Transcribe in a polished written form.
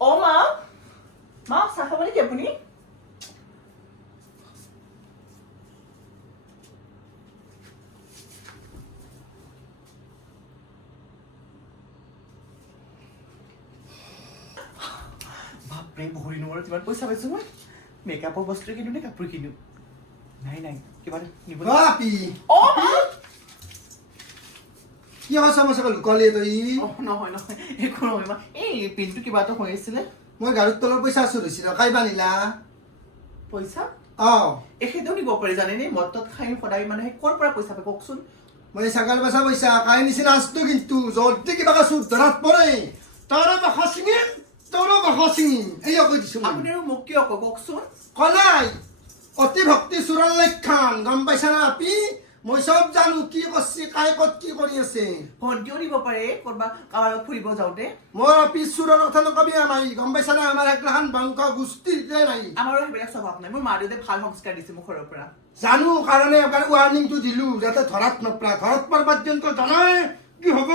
অ মা মা চাহ খাব নেকি আপুনি বাপৰে বহু দিনৰ মূৰত ইমান পইচা পাইছো মই মেকআপৰ বস্তু কিনো নে কাপোৰ কিনো নাই নাই কিবা নিব আপি অ মা কি সমস্যা লুকালি তই নহয় নহয় একো নহয় মা এই পিনটো কিবা এটা হৈ আছিলে মই গাড়ীৰ তলৰ পইচা আছো লৈছিল কাইবা নিলা পইচা অ এখেতেও দিব পাৰি জানেনে মদ খাই সদায় মানে ক'ৰ পৰা পইচা পায় কওকচোন মই ছাগাল বেচা পইচা কাই নিচিনা আছো কিন্তু যদি কিবা কাছো ধৰাত পৰে তাৰ বাখা চিঙিম তোৰো বাখা চিঙিম এই কৈ দিছো আপুনি আৰু মোক কিয় কওকচোন কলাই অতি ভক্তি চোৰাল লক্ষণ গম পাইছা না আপি মই সব জানো কি কৰছি কাই ক'ত কি কৰি আছে ভণ্টিও দিব পাৰে কৰবা কাৰোবাৰ ফুৰিব যাওঁতে মোৰ আপি চোৰৰ কথা নকবি আমাই গম পাইছা না আমাৰ একলাখান বংশ গোষ্ঠী নাই আমাৰো সেইবিলাক স্বভাৱ নাই মোৰ মা দেউতাই ভাল সংস্কাৰ দিছে মোক ঘৰৰ পৰা জানো কাৰণে এবাৰ ৱাৰ্ণিংটো দিলো যাতে ধৰাত নপৰা ধৰাত পৰ পৰ্যন্ত জানাই কি হ'ব